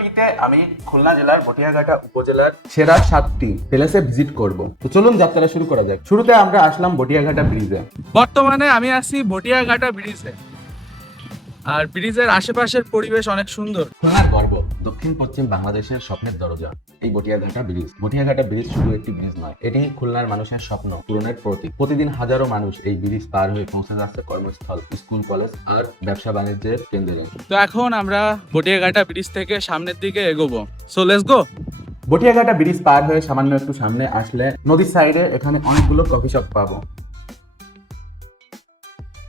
ভিডিওটিতে আমি খুলনা জেলার বটিয়াঘাটা উপজেলার সেরা সাতটি প্লেসে ভিজিট করব। তো চলুন যাত্রা শুরু করা যাক। শুরুতে আমরা আসলাম বটিয়াঘাটা ব্রিজে। বর্তমানে আমি আছি বটিয়াঘাটা ব্রিজে। আর ব্রিজের আশেপাশের পরিবেশ অনেক সুন্দর। খুলনার গর্ব দক্ষিণ পশ্চিম বাংলাদেশের স্বপ্নের দরজা। এই বটিয়াঘাটা ব্রিজ। বটিয়াঘাটা ব্রিজ শুধু একটি ব্রিজ নয় এটি খুলনার মানুষের স্বপ্ন পূরণের প্রতীক। প্রতিদিন হাজারো মানুষ এই ব্রিজ পার হয়ে পৌঁছে যাচ্ছে কর্মস্থল স্কুল কলেজ আর ব্যবসা বাণিজ্যের কেন্দ্রে। তো এখন আমরা বটিয়াঘাটা ব্রিজ থেকে সামনের দিকে এগোবো। So let's go Batiaghata bridge পার হয়ে সামান্য একটু সামনে আসলে নদীর সাইডে এখানে অনেকগুলো কফি শপ পাবো।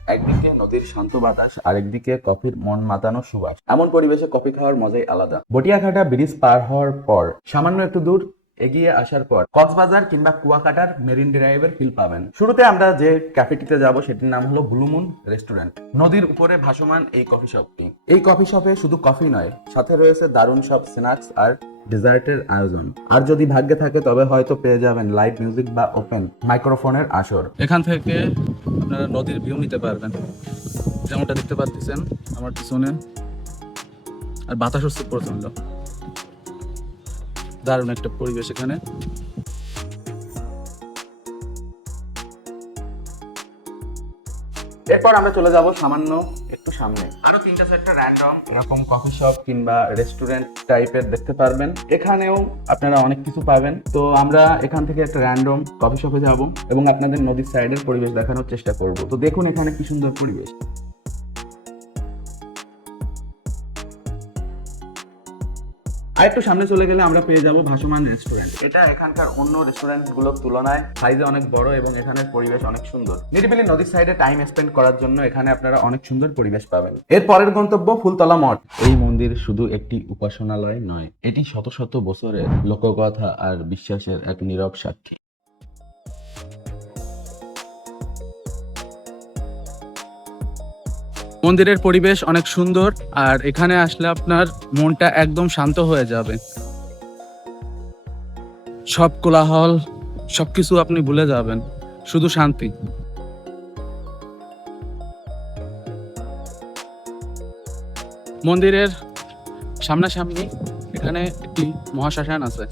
একদিকে নদীর শান্ত বাতাস, আরেকদিকে কফির মন মাতানো সুবাস। এমন পরিবেশে কফি খাওয়ার মজাই আলাদা। বটিয়াঘাটা ব্রিজ পার হওয়ার পর, সামান্য একটু দূর এগিয়ে আসার পর, কক্সবাজার কিংবা কুয়াকাটার মেরিন ড্রাইভের ফিল পাবেন। শুরুতে আমরা যে ক্যাফেটিতে যাব, সেটির নাম হলো ব্লুমুন রেস্টুরেন্ট। নদীর উপরে ভাসমান এই কফি শপটি। এই কফি শপে শুধু কফি নয়, সাথে রয়েছে দারুণ সব স্ন্যাক্স আর ডেজার্টের আয়োজন। আর যদি ভাগ্যে থাকে, তবে হয়তো পেয়ে যাবেন লাইভ মিউজিক বা ওপেন মাইক্রোফোনের আসর। এখান থেকে আপনারা নদীর ভিউ নিতে পারবেন। যেমনটা দেখতে পাচ্ছেন আমার পিছনে। আর বাতাস হচ্ছে প্রচণ্ড দারুণ একটা পরিবেশ এখানে। এরপর আমরা চলে যাব সামান্য একটু সামনে। তিনটা চারটা র্যান্ডম এরকম কফি শপ কিংবা রেস্টুরেন্ট টাইপের দেখতে পারবেন। এখানেও আপনারা অনেক কিছু পাবেন। তো আমরা এখান থেকে একটা র্যান্ডম কফি শপে যাব এবং আপনাদের নদীর সাইডের পরিবেশ দেখানোর চেষ্টা করব। তো দেখুন এখানে কি সুন্দর পরিবেশ। আর একটু সামনে চলে গেলে আমরা পেয়ে যাব ভাসমান রেস্টুরেন্ট এটা এখানকার অন্য রেস্টুরেন্টগুলোর তুলনায় সাইজে অনেক বড় এবং এখানের পরিবেশ অনেক সুন্দর। নিরিবিলি নদীর সাইডে টাইম স্পেন্ড করার জন্য এখানে আপনারা অনেক সুন্দর পরিবেশ পাবেন। এর পরের গন্তব্য ফুলতলা মঠ। এই মন্দির শুধু একটি উপাসনালয় নয় এটি শত শত বছরের লোককথা আর বিশ্বাসের এক নীরব সাক্ষী। মন্দিরের পরিবেশ অনেক সুন্দর, আর এখানে আসলে আপনার মনটা একদম শান্ত হয়ে যাবে। সব কোলাহল, সবকিছু আপনি ভুলে যাবেন, শুধু শান্তি। মন্দিরের সামনাসামনি এখানে একটি মহাশ্মশান আছে,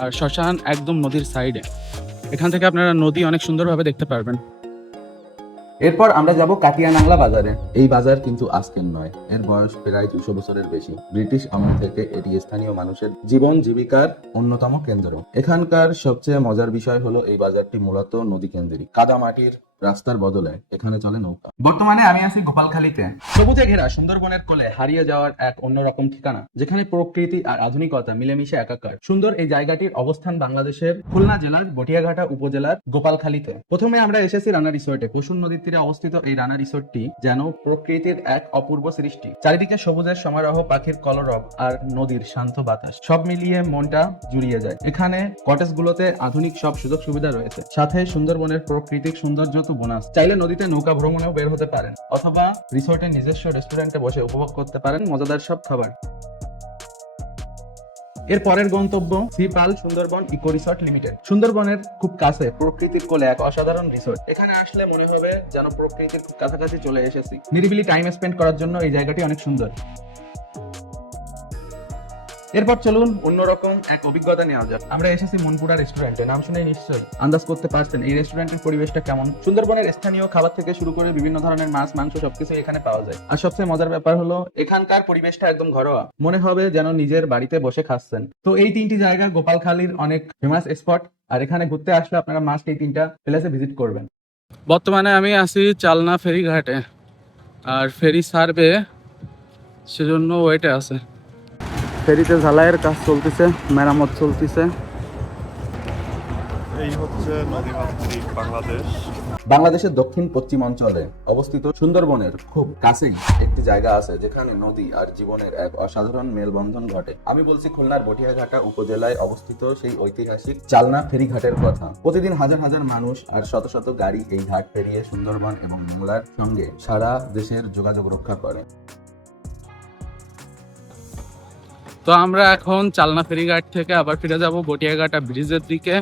আর শ্মশান একদম নদীর সাইডে। এখান থেকে আপনারা নদী অনেক সুন্দরভাবে দেখতে পারবেন। এরপর আমরা যাব কাটিয়ানাংলা বাজারে। এই বাজার কিন্তু আজকের নয়, এর বয়স প্রায় দুশো বছরের বেশি। ব্রিটিশ আমল থেকে এটি স্থানীয় মানুষের জীবন জীবিকার অন্যতম কেন্দ্র। এখানকার সবচেয়ে মজার বিষয় হলো এই বাজারটি মূলত নদী কেন্দ্রিক কাদামাটির রাস্তার বদলে এখানে চলে নৌকা। বর্তমানে আমি আছি গোপালখালীতে। সবুজে ঘেরা সুন্দরবনের কোলে হারিয়ে যাওয়ার এক অন্যরকম ঠিকানা, যেখানে প্রকৃতি আর আধুনিকতা মিলেমিশে একাকার। সুন্দর এই জায়গাটির অবস্থান বাংলাদেশের খুলনা জেলার বটিয়াঘাটা উপজেলার গোপালখালীতে। প্রথমে আমরা এসেছি রানা রিসোর্টে। কুসুম নদীর তীরে অবস্থিত এই রানা রিসোর্টটি যেন প্রকৃতির এক অপূর্ব সৃষ্টি। চারিদিকে সবুজের সমারোহ, পাখির কলরব আর নদীর শান্ত বাতাস। সব মিলিয়ে মনটা জুড়িয়ে যায়। এখানে কটেজ গুলোতে আধুনিক সব সুযোগ সুবিধা রয়েছে। সাথে সুন্দরবনের প্রাকৃতিক সৌন্দর্য তো বোনাস। চাইলে নদীতে নৌকা ভ্রমণেও বের হতে পারেন, অথবা রিসোর্টের নিজস্ব রেস্টুরেন্টে বসে উপভোগ করতে পারেন মজাদার সব খাবার। এর পরের গন্তব্য Sripal Sundarban eco resort limited. সুন্দরবনের খুব কাছে, প্রকৃতির কোলে এক অসাধারণ রিসর্ট। এখানে আসলে মনে হবে যেন প্রকৃতির খুব কাছাকাছি চলে এসেছি। নিরিবিলি টাইম স্পেন্ড করার জন্য এই জায়গাটি অনেক সুন্দর। এরপর চলুন অন্যরকম এক অভিজ্ঞতা নেওয়া যাক। আমরা এসেছি মনপুরা রেস্টুরেন্টে নাম শুনে নিশ্চয়ই। আন্দাজ করতে পারছেন এই রেস্টুরেন্টের পরিবেশটা কেমন? সুন্দরবনের স্থানীয় খাবার থেকে শুরু করে বিভিন্ন ধরনের মাছ মাংস সবকিছু এখানে পাওয়া যায়। আর সবচেয়ে মজার ব্যাপার হলো এখানকার পরিবেশটা একদম ঘরোয়া। মনে হবে যেন নিজের বাড়িতে বসে খাচ্ছেন। তো এই তিনটি জায়গা গোপালখালীর অনেক ফেমাস স্পট আর এখানে ঘুরতে আসলে আপনারা মাস্ট এই তিনটা প্লেসে ভিজিট করবেন। বর্তমানে আমি আছি চালনা ফেরিঘাটে। আর ফেরি সার্ভে সেজন্য ওয়েটে আছে। ফেরিতে ঝালাইয়ের কাজ চলতেছে মেরামত চলতেছে। এই হচ্ছে নদীমাতৃক বাংলাদেশ। বাংলাদেশের দক্ষিণ পশ্চিম অঞ্চলে অবস্থিত সুন্দরবনের খুব কাছেই একটি জায়গা আছে যেখানে নদী আর জীবনের এক অসাধারণ মেলবন্ধন ঘটে। আমি বলছি খুলনার বটিয়াঘাটা উপজেলায় অবস্থিত সেই ঐতিহাসিক চালনা ফেরিঘাটের কথা। প্রতিদিন হাজার হাজার মানুষ আর শত শত গাড়ি এই ঘাট পেরিয়ে সুন্দরবন এবং মোংলার সঙ্গে সারা দেশের যোগাযোগ রক্ষা করে। তো আমরা এখন চালনা ফেরিঘাট থেকে আবার ফিরে যাব বটিয়াঘাটা ব্রিজের দিকে,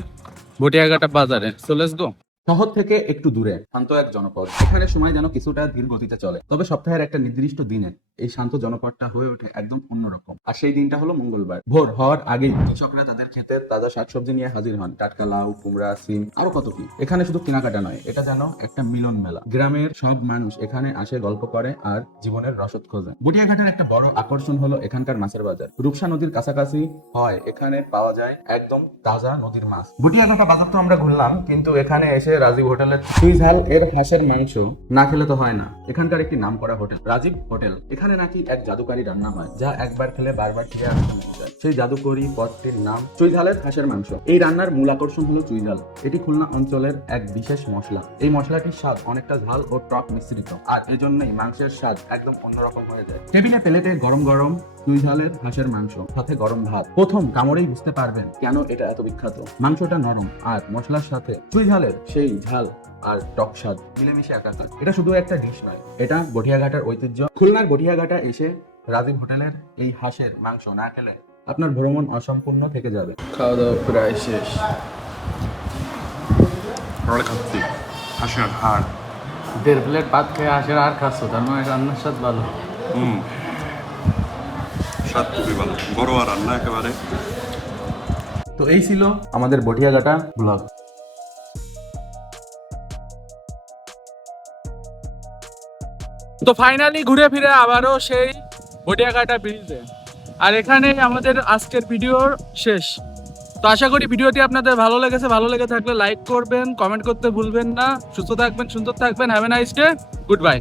বটিয়াঘাটা বাজারে। সো লেটস গো শহর থেকে একটু দূরে, শান্ত এক জনপদ। এখানে সময় যেন কিছুটা ধীর গতিতে চলে। তবে সপ্তাহের একটা নির্দিষ্ট দিনে এই শান্ত জনপদটা হয়ে ওঠে একদম অন্যরকম। আর সেই দিনটা হলো মঙ্গলবার। ভোর হওয়ার আগেই কৃষকরা তাদের ক্ষেতের তাজা শাকসবজি নিয়ে হাজির হন। টাটকা লাউ, কুমড়া, সিম, আরও কত কি। এখানে শুধু কেনাকাটা নয়, এটা যেন একটা মিলন মেলা। গ্রামের সব মানুষ এখানে আসে, গল্প করে আর জীবনের রসদ খোঁজে। বুটিয়াঘাটের একটা বড় আকর্ষণ হলো এখানকার মাছের বাজার। রূপসা নদীর কাছাকাছি হয়, এখানে পাওয়া যায় একদম তাজা নদীর মাছ। বুটিয়াঘাটা বাজার তো আমরা ঘুরলাম, কিন্তু এখানে এসে রাজীব হোটেলের সুইঝাল এর হাঁসের মাংস না খেলে তো হয় না। এখানকার একটি নাম করা হোটেল, রাজীব হোটেল। এখানে নাকি এক জাদুকারি রান্না হয়, যা একবার খেলে বারবার খেয়ে আসতে মন। সেই জাদুকরি পদটির নাম চুইঝালের হাঁসের মাংস। এই রান্নার মূল আকর্ষণ হলো চুইঝাল এটি খুলনা অঞ্চলের এক বিশেষ মশলা। এই মশলাটির স্বাদ অনেকটা ঝাল ও টক মিশ্রিত। আর এজন্যই মাংসের স্বাদ একদম অন্যরকম হয়ে যায়। টেবিলে প্লেটে গরম গরম চুইঝালের হাঁসের মাংস সাথে গরম ভাত। প্রথম কামড়েই বুঝতে পারবেন কেন এটা এত বিখ্যাত। মাংসটা নরম আর মশলার সাথে চুইঝালের সেই ঝাল আর টক স্বাদ মিলেমিশে একাকার এটা শুধু একটা ডিশ নয় এটা বটিয়াঘাটার ঐতিহ্য। খুলনার বটিয়াঘাটা এসে রাজীব হোটেলের এই হাঁসের মাংস না খেলে আপনার ভ্রমণ অসম্পূর্ণ থেকে যাবে। খাওয়া দাওয়া প্রায় শেষ। খাচ্ছি। হাঁসের হাড়। দেড় প্লেট ভাত খেয়ে আসের আর খাচ্ছ তার মানে রান্নার স্বাদ ভালো। হুম। স্বাদ খুবই ভালো। ঘরোয়া রান্না একেবারে। তো এই ছিল আমাদের বটিয়াঘাটা ব্লগ। তো ফাইনালি ঘুরে ফিরে আবারও সেই ভটিয়াঘাটা ব্রিজে আর এখানে আমাদের আজকের ভিডিওর শেষ। তো আশা করি ভিডিওটি আপনাদের ভালো লেগেছে। ভালো লেগে থাকলে লাইক করবেন কমেন্ট করতে ভুলবেন না। সুস্থ থাকবেন সুন্দর থাকবেন। Have a nice day goodbye